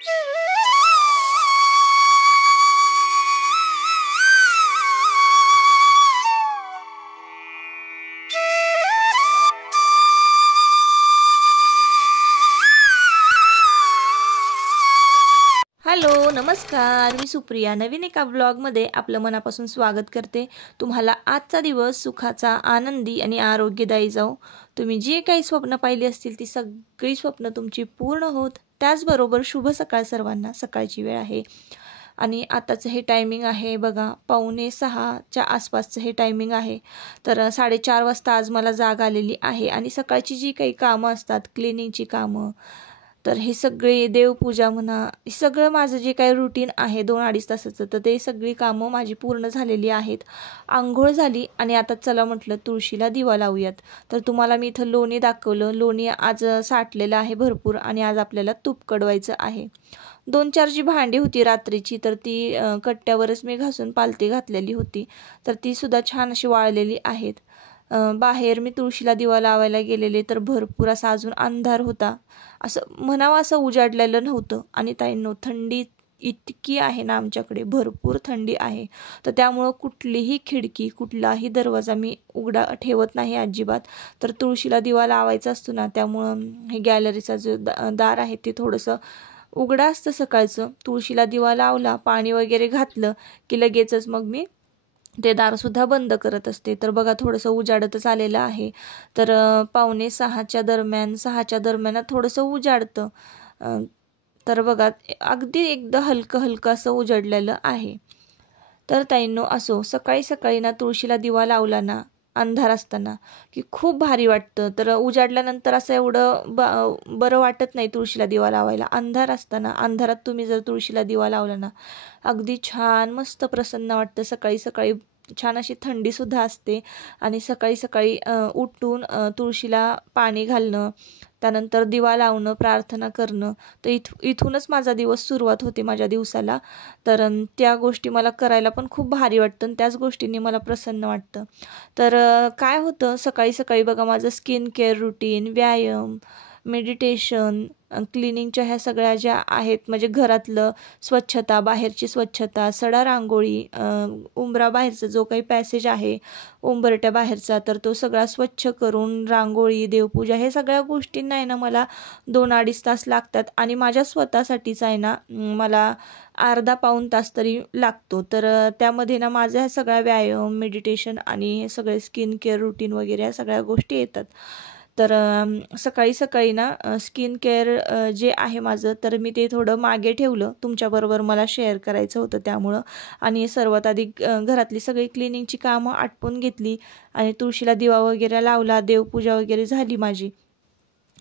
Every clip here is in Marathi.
हॅलो नमस्कार, मी सुप्रिया नवीन एका ब्लॉगमध्ये आपलं मनापासून स्वागत करते। तुम्हाला आजचा दिवस सुखाचा, आनंदी आणि आरोग्यदायी जाओ। तुम्ही जे काही स्वप्न पाहिली असतील ती सगळी स्वप्न तुमची पूर्ण होत। त्याचबरोबर शुभ सकाळ सर्वांना। सकाळची वेळ आहे आणि आताचं हे टायमिंग आहे बघा 5:45च्या आसपासचं हे टायमिंग आहे। तर 4:30 वाजता आज मला जाग आलेली आहे आणि सकाळची जी काही कामं असतात, क्लिनिंगची कामं, तर हे सगळे देवपूजा म्हणा, हे सगळं माझं जे काही रुटीन आहे 2-2.5 तासाचं, तर ते सगळी कामं माझी पूर्ण झालेली आहेत। आंघोळ झाली आणि आता चला म्हटलं तुळशीला दिवा लावूयात। तर तुम्हाला मी इथं लोणी दाखवलं। लोणी आज साठलेलं आहे भरपूर आणि आज आपल्याला तूप कडवायचं आहे। 2-4 जी भांडी होती रात्रीची, तर ती कट्ट्यावरच मी घासून पालती घातलेली होती, तर ती सुद्धा छान अशी वाळलेली आहेत। बाहेर मी तुळशीला दिवा लावायला गेलेले, तर भरपूर असा अजून अंधार होता, असं म्हणावं असं उजाडलेलं नव्हतं। आणि ताईंनो थंडी इतकी आहे ना आमच्याकडे, भरपूर थंडी आहे। तर त्यामुळं कुठलीही खिडकी, कुठलाही दरवाजा मी उघडा ठेवत नाही अजिबात। तर तुळशीला दिवा लावायचा असतो ना, त्यामुळं हे गॅलरीचा जो दार आहे ते थोडंसं उघडं असतं सकाळचं। तुळशीला दिवा लावला, पाणी वगैरे घातलं की लगेचच मग मी ते दारसुद्धा बंद करत असते। तर बघा थोडंसं उजाडतच आलेलं आहे। तर 5:45च्या दरम्यान, 6च्या दरम्यान थोडंसं उजाडतं। तर बघा अगदी एकदा हलकं हलकं असं उजडलेलं आहे। तर ताईंनो असो, सकाळी सकाळी ना तुळशीला दिवा लावला ना अंधार असताना की खूप भारी वाटतं। तर उजाडल्यानंतर असं एवढं बरं वाटत नाही तुळशीला दिवा लावायला। अंधार असताना, अंधारात तुम्ही जर तुळशीला दिवा लावला ना, अगदी छान मस्त प्रसन्न वाटतं। सकाळी सकाळी छान अशी थंडीसुद्धा असते आणि सकाळी सकाळी उठून तुळशीला पाणी घालणं, त्यानंतर दिवा लावणं, प्रार्थना करणं, तर इथूनच माझा दिवस सुरुवात होते माझ्या दिवसाला। तर त्या गोष्टी मला करायला पण खूप भारी वाटतं आणि त्याच गोष्टींनी मला प्रसन्न वाटतं। तर काय होतं सकाळी सकाळी बघा माझं स्किन केअर रुटीन, व्यायाम, मेडिटेशन, क्लिनिंगच्या ह्या सगळ्या ज्या आहेत, म्हणजे घरातलं स्वच्छता, बाहेरची स्वच्छता, सडा रांगोळी, उंबरा बाहेरचा जो काही पॅसेज आहे उंबरट्या बाहेरचा, तर तो सगळा स्वच्छ करून रांगोळी, देवपूजा, हे सगळ्या गोष्टींना आहे ना मला 2-2.5 तास लागतात आणि माझ्या स्वतःसाठीच आहे ना मला अर्धा-पाऊण तास तरी लागतो। तर त्यामध्ये ना माझ्या ह्या सगळ्या व्यायाम, मेडिटेशन आणि हे सगळे स्किन केअर रुटीन वगैरे या सगळ्या गोष्टी येतात। तर सकाळी सकाळी ना स्किन केअर जे आहे माझं, तर मी ते थोडं मागे ठेवलं, तुमच्याबरोबर मला शेअर करायचं होतं त्यामुळं। आणि सर्वात आधी घरातली सगळी क्लिनिंगची कामं आटपून घेतली आणि तुळशीला दिवा वगैरे लावला, देवपूजा वगैरे झाली माझी।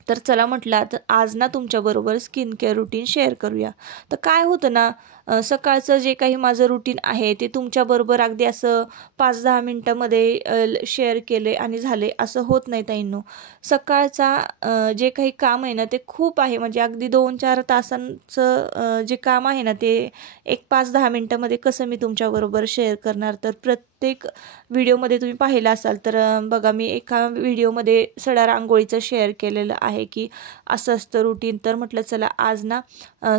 तर चला म्हटलं तर आज ना तुमच्याबरोबर स्किन केअर रुटीन शेअर करूया। तर काय होतं ना, सकाळचं जे काही माझं रुटीन आहे ते तुमच्याबरोबर अगदी असं 5-10 मिनटामध्ये शेअर केले आणि झाले असं होत नाही ताईंनो। सकाळचा जे काही काम आहे ना ते खूप आहे, म्हणजे अगदी 2-4 तासांचं जे काम आहे ना ते एक 5-10 मिनटामध्ये कसं मी तुमच्याबरोबर शेअर करणार। तर प्रत्येक व्हिडिओमध्ये तुम्ही पाहिलं असाल तर बघा मी एका व्हिडिओमध्ये सडा रांगोळीचं शेअर केलेलं आहे की असं असतं रुटीन। तर म्हटलं चला आज ना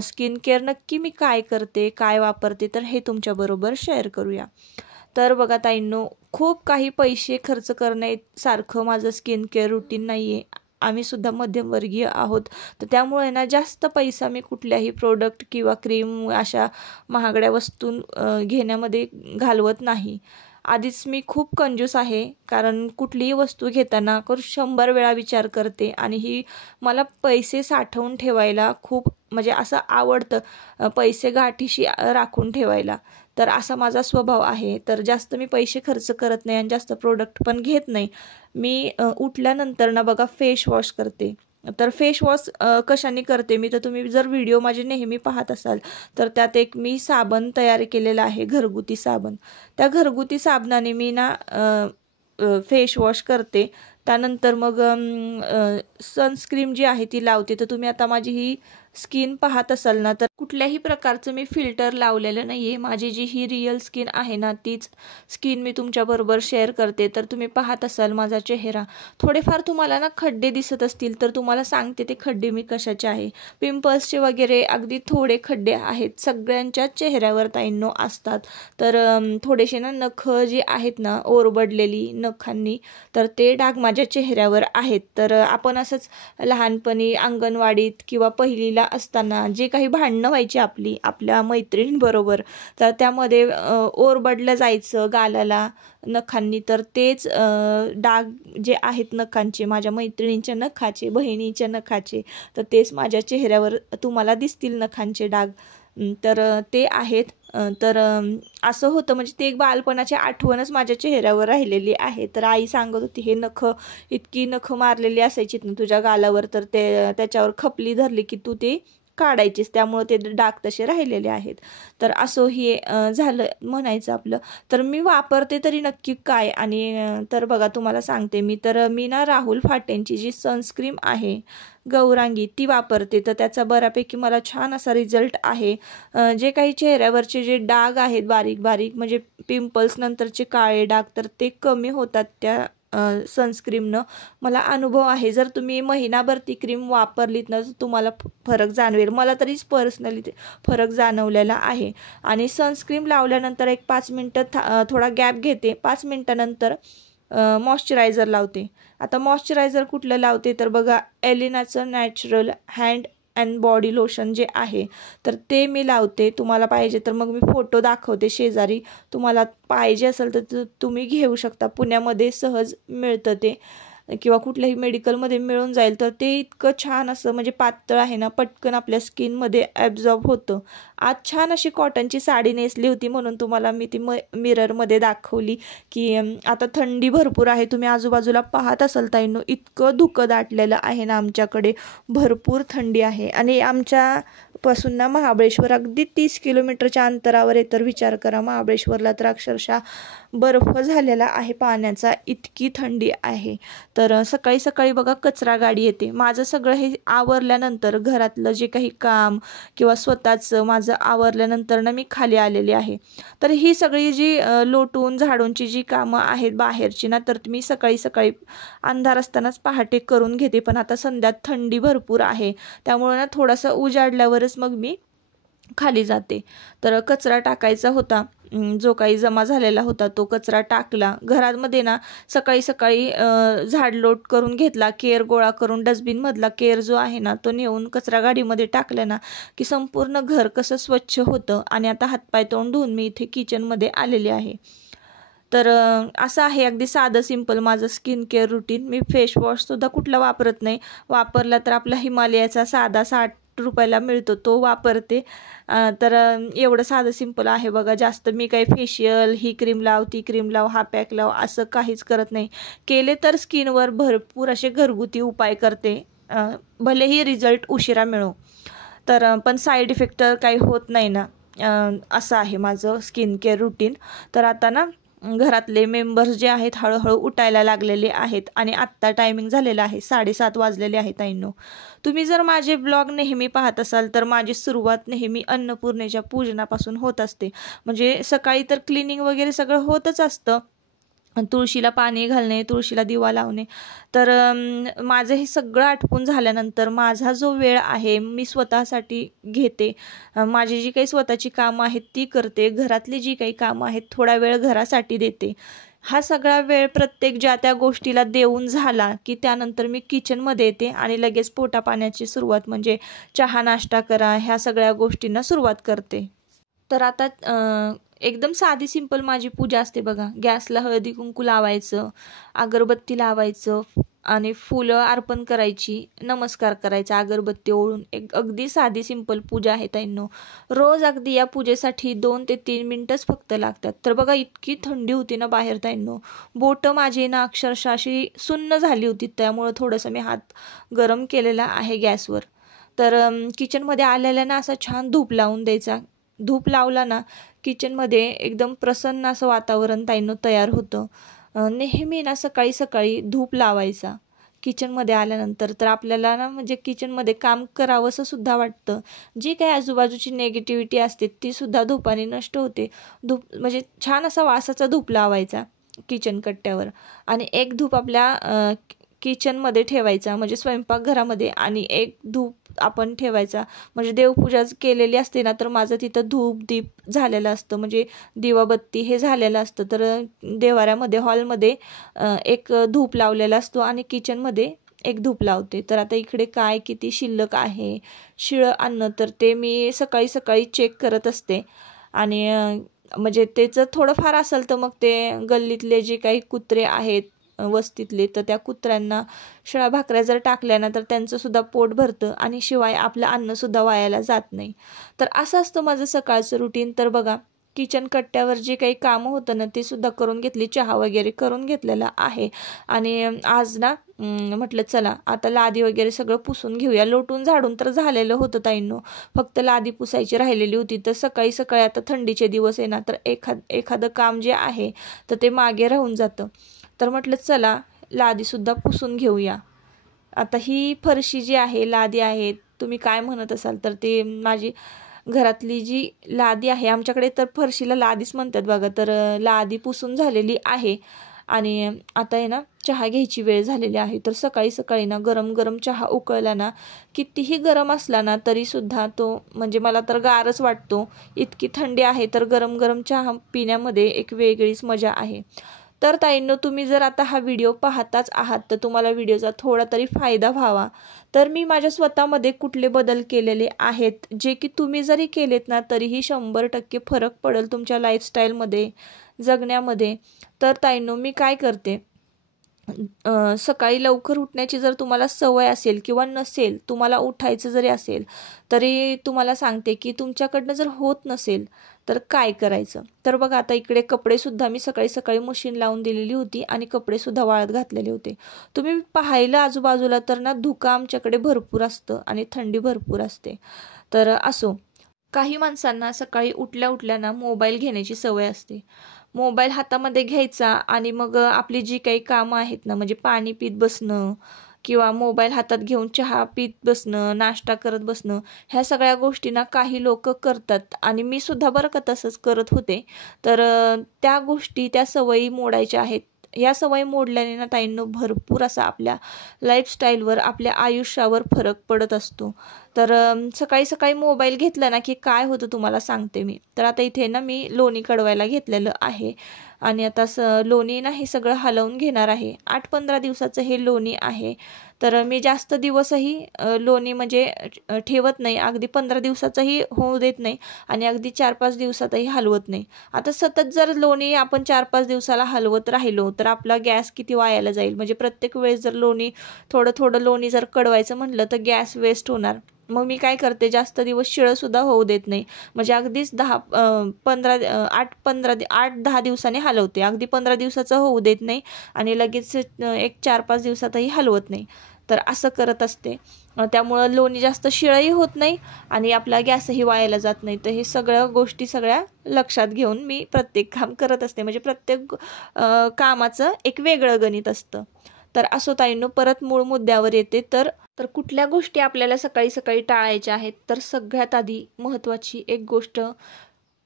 स्किन केअर नक्की मी काय करते, काय वापरते, तर हे तुमच्याबरोबर शेअर करूया। तर बघा ताईंनो, खूप काही पैसे खर्च करण्यासारखं माझं स्किन केअर रुटीन नाही आहे। आम्ही सुद्धा मध्यमवर्गीय आहोत, तर त्यामुळे ना जास्त पैसा मी कुठल्याही प्रोडक्ट किंवा क्रीम अशा महागड्या वस्तू घेण्यामध्ये घालवत नाही। आधीच मी खूप कंजूस आहे, कारण कुठलीही वस्तू घेताना 100 वेळा विचार करते आणि ही मला पैसे साठवून ठेवायला खूप म्हणजे असं आवडतं, पैसे गाठीशी राखून ठेवायला। तर असा माझा स्वभाव आहे। तर जास्त मी पैसे खर्च करत नाही आणि जास्त प्रोडक्ट पण घेत नाही। मी उठल्यानंतर ना बघा फेस वॉश करते। तर फेस वॉश कशाने करते मी, तर तुम्ही जर व्हिडिओ माझे नेहमी पाहत असाल तर त्यात एक मी साबण तयार केलेला आहे, घरगुती साबण। त्या घरगुती साबणाने मी ना फेस वॉश करते। त्यानंतर मग सनस्क्रीम जी आहे ती लावते। तर तुम्ही आता माझी ही स्किन पाहत असाल ना, तर कुठल्याही प्रकारचं मी फिल्टर लावलेलं नाही आहे. माझी जी ही रिअल स्किन आहे ना, तीच स्किन मी तुमच्याबरोबर शेअर करते. तर तुम्ही पाहत असाल माझा चेहरा. थोडेफार तुम्हाला ना खड्डे दिसत असतील, तर तुम्हाला सांगते ते खड्डे मी कशाचे आहे. पिंपल्सचे वगैरे अगदी थोडे खड्डे आहेत. सगळ्यांच्याच चेहऱ्यावर ताईंनो असतात. तर थोडेसे ना नखं जी आहेत ना ओरबडलेली नखांनी, तर ते डाग माझ्या चेहऱ्यावर आहेत. तर आपण असंच लहानपणी अंगणवाडीत किंवा पहिलीला असताना जे काही भांडणं व्हायची आपल्या मैत्रिणींबरोबर, तर त्यामध्ये ओरबडलं जायचं गालाला नखांनी, तर तेच डाग जे आहेत नखांचे, माझ्या मैत्रिणींच्या नखाचे, बहिणीच्या नखाचे, तर तेच माझ्या चेहऱ्यावर तुम्हाला दिसतील नखांचे डाग. तर ते आहेत. तर असं होतं, म्हणजे ते एक बालपणाची आठवणच माझ्या चेहऱ्यावर राहिलेली आहे. तर आई सांगत होती, हे इतकी नखं मारलेली असायची ना तुझ्या गालावर, तर त्याच्यावर खपली धरली की तू ते काढायचीस, त्यामुळे ते डाग तसे राहिलेले आहेत. तर असं हे झालं म्हणायचं आपलं. तर मी वापरते तरी नक्की काय, आणि तर बघा तुम्हाला सांगते मी ना राहुल फाटेंची जी सनस्क्रीम आहे गौरांगी, ती वापरते. तर त्याचा बऱ्यापैकी मला छान असा रिझल्ट आहे. जे काही चेहऱ्यावरचे जे डाग आहेत बारीक बारीक, म्हणजे पिंपल्स नंतरचे काळे डाग, तर ते कमी होतात त्या सनस्क्रीमनं. मला अनुभव आहे. जर तुम्ही महिनाभर ती क्रीम वापरलीत ना, तर तुम्हाला फरक जाणवेल. मला तरीच पर्सनली फरक जाणवलेला आहे. आणि सनस्क्रीम लावल्यानंतर एक 5 मिनटं थोडा गॅप घेते. 5 मिनटानंतर मॉइश्चरायझर लावते. आता मॉइश्चरायझर कुठलं लावते, तर बघा एलिनाचं natural hand and body lotion जे आहे, तर ते मी लावते. तुम्हाला पाहिजे तर मग मी फोटो दाखवते शेजारी. तुम्हाला पाहिजे असेल तर तुम्ही घेऊ शकता. पुण्यामध्ये सहज मिळतं ते, किंवा कुठल्याही मेडिकलमध्ये मिळून जाईल. तर ते इतकं छान असं म्हणजे पातळ आहे ना, पटकन आपल्या स्किनमध्ये ॲब्झॉर्ब होतं. आज छान अशी कॉटनची साडी नेसली होती, म्हणून तुम्हाला मी ती मिररमध्ये दाखवली की आता थंडी भरपूर आहे. तुम्ही आजूबाजूला पाहत असाल ताईंनो, इतकं धुकं दाटलेलं आहे ना आमच्याकडे, भरपूर थंडी आहे. आणि आमच्यापासून ना महाबळेश्वर अगदी 30 किलोमीटरच्या अंतरावर आहे. तर विचार करा, महाबळेश्वरला तर अक्षरशः बर्फ झालेला आहे पाण्याचा, इतकी थंडी आहे. तर सकाळी सकाळी बघा कचरा गाडी येते. माझं सगळं हे आवरल्यानंतर, घरातलं जे काही काम किंवा स्वतःचं माझं आवरल्यानंतर ना मी खाली आलेली आहे. तर ही सगळी जी लोटून झाडूंची जी कामं आहेत बाहेरची ना, तर मी सकाळी सकाळी अंधार असतानाच पहाटे करून घेते. पण आता संध्यात थंडी भरपूर आहे, त्यामुळे ना थोडासा उजाडल्यावरच मग मी खाली जाते. तर कचरा टाकायचा होता, जो काही जमा झालेला होता तो कचरा टाकला. घरामध्ये ना सकाळी सकाळी झाडलोट करून घेतला, केर गोळा करून डस्टबिनमधला केर जो आहे ना तो नेऊन कचरा गाडीमध्ये टाकलं ना, की संपूर्ण घर कसं स्वच्छ होतं. आणि आता हातपाय तोंड धुवून मी इथे किचनमध्ये आलेले आहे. तर असं आहे अगदी साधं सिंपल माझं स्किन केअर रुटीन. मी फेसवॉशसुद्धा कुठला वापरत नाही. वापरला तर आपला हिमालयाचा साधा 60 रुपयाला मिळतो तो वापरते. तर एवढं साधं सिंपल आहे बघा. जास्त मी काही फेशियल, ही क्रीम लाव, ती क्रीम लाव, हा पॅक लाव, असं काहीच करत नाही. केले तर स्किनवर भरपूर असे घरगुती उपाय करते, भलेही रिझल्ट उशिरा मिळो. तर पण साईड इफेक्ट तर काही होत नाही ना. असं आहे माझं स्किन केअर रुटीन. तर आता ना घरातले मेंबर्स जे आहेत हळूहळू उठायला लागलेले आहेत, आणि आत्ता टायमिंग झालेला आहे 7:30 वाजलेले आहेत ताईंनो. तुम्ही जर माझे ब्लॉग नेहमी पाहत असाल, तर माझी सुरुवात नेहमी अन्नपूर्णेच्या पूजनापासून होत असते. म्हणजे सकाळी तर क्लिनिंग वगैरे सगळं होतच असतं, तुळशीला पाणी घालणे, तुळशीला दिवा लावणे. तर माझं हे सगळं आटपून झाल्यानंतर माझा जो वेळ आहे मी स्वतःसाठी घेते. माझी जी काही स्वतःची कामं आहेत ती करते. घरातली जी काही कामं आहेत थोडा वेळ घरासाठी देते. हा सगळा वेळ प्रत्येक ज्या त्या गोष्टीला देऊन झाला की त्यानंतर मी किचनमध्ये येते आणि लगेच पोटापाण्याची सुरुवात, म्हणजे चहा नाश्ता करा, ह्या सगळ्या गोष्टींना सुरुवात करते. तर आता एकदम साधी सिंपल माझी पूजा असते बघा. गॅसला हळदी कुंकू लावायचं, अगरबत्ती लावायचं आणि फुलं अर्पण करायची, नमस्कार करायचा अगरबत्ती ओळून. एक अगदी साधी सिंपल पूजा आहे ताईंनो. रोज अगदी या पूजेसाठी 2 ते 3 मिनिटच फक्त लागतात. तर बघा इतकी थंडी होती ना बाहेर ताईंनो, बोटं माझी ना अक्षरशः अशी सुन्न झाली होती. त्यामुळं थोडंसं मी हात गरम केलेला आहे गॅसवर. तर किचनमध्ये आलेल्या ना असा छान धूप लावून द्यायचा. धूप लावला ना किचनमध्ये एकदम प्रसन्न असं वातावरण ताईंनो तयार होतं. नेहमी ना सकाळी सकाळी धूप लावायचा. किचनमध्ये आल्यानंतर तर आपल्याला ना म्हणजे किचनमध्ये काम करावंसं सुद्धा वाटतं. जी काही आजूबाजूची नेगेटिव्हिटी असते ती सुद्धा धुपाने नष्ट होते. धूप म्हणजे छान असा वासाचा धूप लावायचा किचन कट्ट्यावर आणि एक धूप आपल्या किचनमध्ये ठेवायचा म्हणजे स्वयंपाकघरामध्ये आणि एक धूप आपण ठेवायचा म्हणजे देवपूजा केलेली असते ना तर माझं तिथं धूप दीप झालेलं असतं म्हणजे दिवाबत्ती हे झालेलं असतं. तर देवाऱ्यामध्ये हॉलमध्ये एक धूप लावलेला असतो आणि किचनमध्ये एक धूप लावते. तर आता इकडे काय किती शिल्लक आहे शिळं अन्न तर ते मी सकाळी सकाळी चेक करत असते आणि म्हणजे त्याचं थोडंफार असेल तर मग ते गल्लीतले जे काही कुत्रे आहेत वस्तीतले तर त्या कुत्र्यांना शिळ्या भाकऱ्या जर टाकल्या ना तर त्यांचं सुद्धा पोट भरतं आणि शिवाय आपलं अन्नसुद्धा वायाला जात नाही. तर असं असतं माझं सकाळचं रुटीन. तर बघा किचन कट्ट्यावर जे काही कामं होतं ना ते सुद्धा करून घेतली, चहा वगैरे करून घेतलेला आहे आणि आज ना म्हटलं चला आता लादी वगैरे सगळं पुसून घेऊया. लोटून झाडून तर झालेलं होतं ताईंनो, फक्त लादी पुसायची राहिलेली होती. तर सकाळी सकाळी आता थंडीचे दिवस आहे ना तर एखादं काम जे आहे तर ते मागे राहून जातं. तर म्हटलं चला लादीसुद्धा पुसून घेऊया. आता ही फरशी जी आहे लादी आहे तुम्ही काय म्हणत असाल तर ती माझी घरातली जी लादी आहे, आमच्याकडे तर फरशीला लादीच म्हणतात बघा. तर लादी पुसून झालेली आहे आणि आता आहे ना चहा घ्यायची वेळ झालेली आहे. तर सकाळी सकाळी ना गरम गरम चहा उकळला ना कितीही गरम असला ना तरीसुद्धा तो म्हणजे मला तर गारच वाटतो. इतकी थंडी आहे तर गरम गरम चहा पिण्यामध्ये एक वेगळीच मजा आहे. तर ताईंनो तुम्ही जर आता हा व्हिडिओ पाहताच आहात तर तुम्हाला व्हिडिओचा थोडा तरी फायदा व्हावा तर मी माझ्या स्वतःमध्ये कुठले बदल केलेले आहेत जे की तुम्ही जरी केलेत ना तरीही 100% फरक पडेल तुमच्या लाईफस्टाईलमध्ये जगण्यामध्ये. तर ताईंनो मी काय करते सकाळी लवकर उठण्याची जर तुम्हाला सवय असेल किंवा नसेल तुम्हाला उठायचं जरी असेल तरी तुम्हाला सांगते की तुमच्याकडनं जर होत नसेल तर काय करायचं. तर बघा आता इकडे कपडेसुद्धा मी सकाळी सकाळी मशीन लावून दिलेली होती आणि कपडेसुद्धा वाळत घातलेले होते. तुम्ही पाहिलं आजूबाजूला तर ना धुकं आमच्याकडे भरपूर असतं आणि थंडी भरपूर असते. तर असो काही माणसांना सकाळी उठल्या उठल्या ना मोबाईल घेण्याची सवय असते. मोबाईल हातामध्ये घ्यायचा आणि मग आपली जी काही कामं आहेत ना म्हणजे पाणी पीत बसणं किंवा मोबाईल हातात घेऊन चहा पीत बसणं, नाश्ता करत बसणं, ह्या सगळ्या गोष्टी ना काही लोक करतात आणि मी सुद्धा बरं का तसंच करत होते. तर त्या गोष्टी त्या सवयी मोडायच्या आहेत. या सवयी मोडल्याने ना ताईंनो भरपूर असा आपल्या लाईफस्टाईलवर आपल्या आयुष्यावर फरक पडत असतो. तर सकाळी सकाळी मोबाईल घेतला ना की काय होतं तुम्हाला सांगते मी. तर आता इथे ना मी लोणी कडवायला घेतलेलं आहे आणि आता लोणी ना हे सगळं हलवून घेणार आहे. 8-15 दिवसाचं हे लोणी आहे. तर मी जास्त दिवसही लोणी म्हणजे ठेवत नाही. अगदी 15 दिवसाचंही होऊ देत नाही आणि अगदी 4-5 दिवसातही हलवत नाही. आता सतत जर लोणी आपण 4-5 दिवसाला हलवत राहिलो तर आपला गॅस किती वायाला जाईल. म्हणजे प्रत्येक वेळेस जर लोणी थोडं थोडं लोणी जर कडवायचं म्हटलं तर गॅस वेस्ट होणार. मग मी काय करते जास्त दिवस शिळंसुद्धा होऊ देत नाही. म्हणजे अगदीच 8-10 दिवसांनी हलवते. अगदी 15 दिवसाचं होऊ देत नाही आणि लगेच एक 4-5 दिवसातही हलवत नाही. तर असं करत असते. त्यामुळं लोणी जास्त शिळंही होत नाही आणि आपला गॅसही वायाला जात नाही. तर हे सगळ्या गोष्टी सगळ्या लक्षात घेऊन मी प्रत्येक काम करत असते. म्हणजे प्रत्येक कामाचं एक वेगळं गणित असतं. तर असो ताईंनो परत मूळ मुद्द्यावर येते. तर कुठल्या गोष्टी आपल्याला सकाळी सकाळी टाळायच्या आहेत. तर सगळ्यात आधी महत्त्वाची एक गोष्ट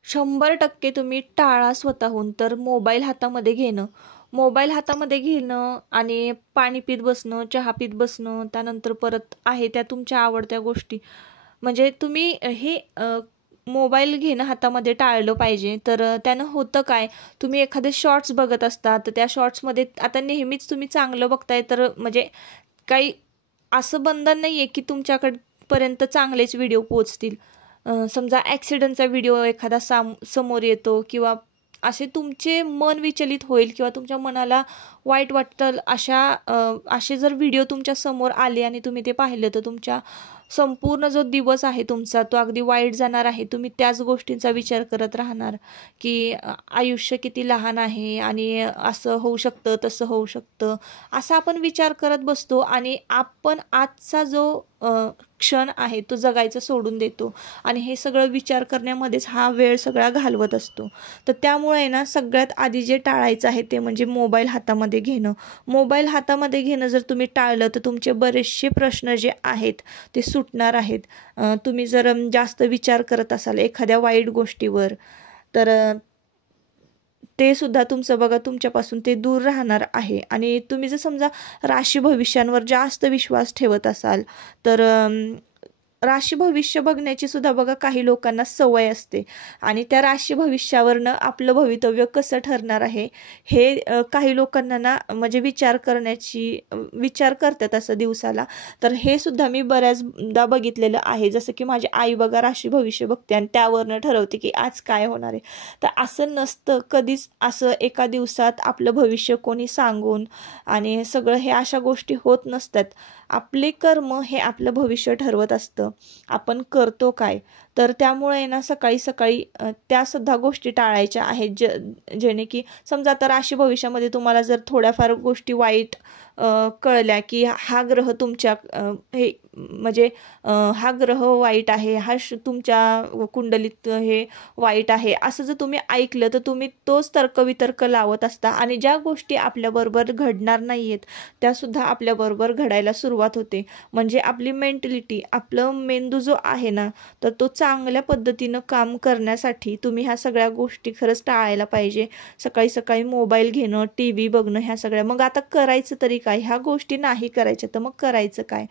100% तुम्ही टाळा स्वतःहून. तर मोबाईल हातामध्ये घेणं. मोबाईल हातामध्ये घेणं आणि पाणी पीत बसणं, चहा पीत बसणं, त्यानंतर परत आहे त्या तुमच्या आवडत्या गोष्टी. म्हणजे तुम्ही हे मोबाईल घेणं हातामध्ये टाळलं पाहिजे. तर त्यानं होतं काय, तुम्ही एखादे शॉर्ट्स बघत असता तर त्या शॉर्ट्समध्ये आता नेहमीच तुम्ही चांगलं बघताय तर म्हणजे काही असं बंधन नाही आहे की तुमच्याकडपर्यंत चांगलेच व्हिडिओ पोचतील. समजा ॲक्सिडेंटचा व्हिडिओ एखादा समोर येतो किंवा असे तुमचे मन विचलित होईल किंवा तुमच्या मनाला वाईट वाटेल असे जर व्हिडिओ तुमच्या समोर आले आणि तुम्ही ते पाहिलं तर तुमच्या संपूर्ण जो दिवस आहे तुमचा तो अगदी वाईट जाणार आहे. तुम्ही त्याच गोष्टींचा विचार करत राहणार की आयुष्य किती लहान आहे आणि असं होऊ शकतं तसं होऊ शकतं असा आपण विचार करत बसतो आणि आपण आजचा जो क्षण आहे तो जगायचं सोडून देतो आणि हे सगळं विचार करण्यामध्येच हा वेळ सगळा घालवत असतो. तर त्यामुळे ना सगळ्यात आधी जे टाळायचं आहे ते म्हणजे मोबाईल हातामध्ये घेणं. मोबाईल हातामध्ये घेणं जर तुम्ही टाळलं तर तुमचे बरेचसे प्रश्न जे आहेत ते सुटणार आहेत. तुम्ही जर जास्त विचार करत असाल एखाद्या वाईट गोष्टीवर तर ते सुद्धा तुमचं बघा तुमच्यापासून ते दूर राहणार आहे. आणि तुम्ही जर समजा राशी भविष्यांवर जास्त विश्वास ठेवत असाल तर राशी भविष्य बघण्याची सुद्धा बघा काही लोकांना सवय असते आणि त्या राशी भविष्यावरनं आपलं भवितव्य कसं ठरणार आहे हे काही लोकांना ना म्हणजे विचार करतात असं दिवसाला. तर हे सुद्धा मी बऱ्याचदा बघितलेलं आहे. जसं की माझी आई बघा राशी भविष्य बघते आणि त्यावरनं ठरवते की आज काय होणार आहे. तर असं नसतं कधीच. असं एका दिवसात आपलं भविष्य कोणी सांगून आणि सगळं हे अशा गोष्टी होत नसतात. आपले कर्म हे आपलं भविष्य ठरवत असतं. आपण करतो काय. तर त्यामुळे ना सकाळी सकाळी त्या सुद्धा गोष्टी टाळायच्या आहेत जेणे की समजा आता राशी भविष्यामध्ये तुम्हाला जर थोड्याफार गोष्टी वाईट कळल्या की हा ग्रह तुमच्या हे म्हणजे हा ग्रह वाईट आहे, हा तुमच्या कुंडलीत हे वाईट आहे असं जर तुम्ही ऐकलं तर तुम्ही तोच तर्कवितर्क लावत असता आणि ज्या गोष्टी आपल्याबरोबर घडणार नाही आहेत त्यासुद्धा आपल्याबरोबर घडायला सुरुवात होते. म्हणजे आपली मेंटॅलिटी आपलं मेंदू जो आहे ना तर तो चांगल्या पद्धतीनं काम करण्यासाठी तुम्ही ह्या सगळ्या गोष्टी खरंच टाळायला पाहिजे. सकाळी सकाळी मोबाईल घेणं, TV बघणं ह्या सगळ्या. मग आता करायचं तरी काय. ह्या गोष्टी नाही करायच्या तर मग करायचं काय.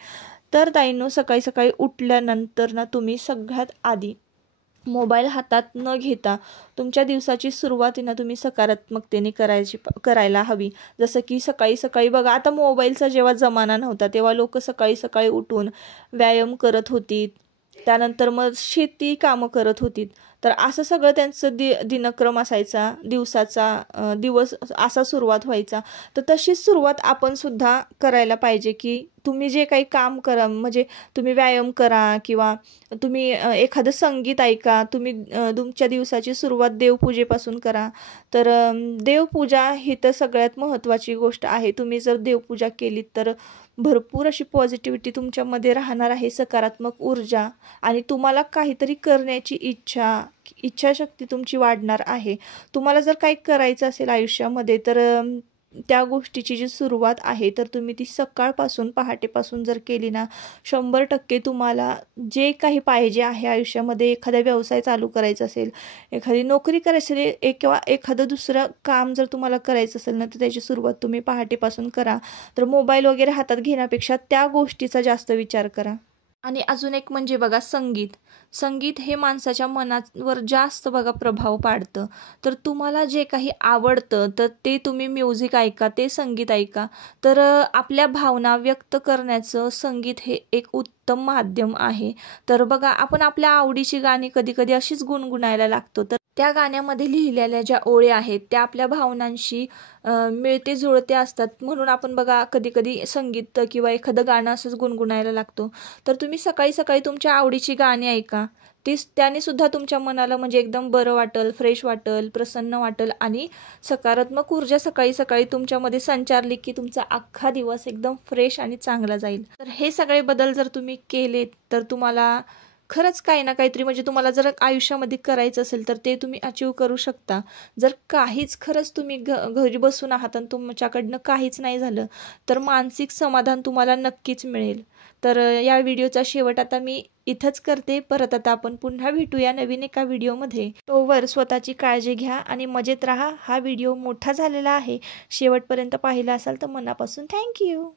तर ताईंनो सकाळी सकाळी उठल्यानंतर ना तुम्ही सगळ्यात आधी मोबाईल हातात न घेता तुमच्या दिवसाची सुरुवात ना तुम्ही सकारात्मकतेने करायला हवी. जसं की सकाळी सकाळी बघा आता मोबाईलचा जेव्हा जमाना नव्हता तेव्हा लोक सकाळी सकाळी उठून व्यायाम करत होती, त्यानंतर मग शेती कामं करत होती. तर असं सगळं त्यांचं दिनक्रम असायचा, दिवस असा सुरुवात व्हायचा. तर तशीच सुरुवात आपण सुद्धा करायला पाहिजे की तुम्ही जे काही काम करा म्हणजे तुम्ही व्यायाम करा किंवा तुम्ही एखादं संगीत ऐका. तुम्ही तुमच्या दिवसाची सुरुवात देवपूजेपासून करा. तर देवपूजा ही तर सगळ्यात महत्त्वाची गोष्ट आहे. तुम्ही जर देवपूजा केलीत तर भरपूर अशी पॉझिटिव्हिटी तुमच्यामध्ये राहणार आहे, सकारात्मक ऊर्जा आणि तुम्हाला काहीतरी करण्याची इच्छाशक्ती तुमची वाढणार आहे. तुम्हाला जर काही करायचं असेल आयुष्यामध्ये तर त्या गोष्टीची जी सुरुवात आहे तर तुम्ही ती सकाळपासून पहाटेपासून जर केली ना 100% तुम्हाला जे काही पाहिजे आहे आयुष्यामध्ये, एखादा व्यवसाय चालू करायचा असेल, एखादी नोकरी करायची असेल किंवा एखादं दुसरं काम जर तुम्हाला करायचं असेल ना तर त्याची सुरुवात तुम्ही पहाटेपासून करा. तर मोबाईल वगैरे हातात घेण्यापेक्षा त्या गोष्टीचा जास्त विचार करा. आणि अजून एक म्हणजे बघा संगीत हे माणसाच्या मनावर जास्त बघा प्रभाव पाडतं. तर तुम्हाला जे काही आवडतं तर ते तुम्ही म्युझिक ऐका, ते संगीत ऐका. तर आपल्या भावना व्यक्त करण्याचं संगीत हे एक उत्तम माध्यम आहे. तर बघा आपण आपल्या आवडीची गाणी कधी कधी अशीच गुणगुणायला लागतो. तर त्या गाण्यामध्ये लिहिलेल्या ज्या ओळी आहेत त्या आपल्या भावनांशी मिळते जुळते असतात. म्हणून आपण बघा कधी कधी संगीत किंवा एखादं गाणं असंच गुणगुणायला लागतो. तर तुम्ही सकाळी सकाळी तुमच्या आवडीची गाणी ऐका. त्याने सुद्धा तुमच्या मनाला म्हणजे एकदम बरं वाटेल, फ्रेश वाटेल, प्रसन्न वाटेल आणि सकारात्मक ऊर्जा सकाळी सकाळी तुमच्यामध्ये संचारली की तुमचा अख्खा दिवस एकदम फ्रेश आणि चांगला जाईल. तर हे सगळे बदल जर तुम्ही केलेत तर तुम्हाला खरंच काही ना काहीतरी म्हणजे तुम्हाला जर आयुष्यामध्ये करायचं असेल तर ते तुम्ही अचीव करू शकता. जर काहीच खरंच तुम्ही घरी बसून आहात आणि तुमच्याकडनं काहीच नाही झालं तर मानसिक समाधान तुम्हाला नक्कीच मिळेल. तर या व्हिडिओचा शेवट आता मी इथंच करते. परत आता आपण पुन्हा भेटूया नवीन एका व्हिडिओमध्ये. तोवर स्वतःची काळजी घ्या आणि मजेत राहा. हा व्हिडिओ मोठा झालेला आहे, शेवटपर्यंत पाहिला असाल तर मनापासून थँक्यू.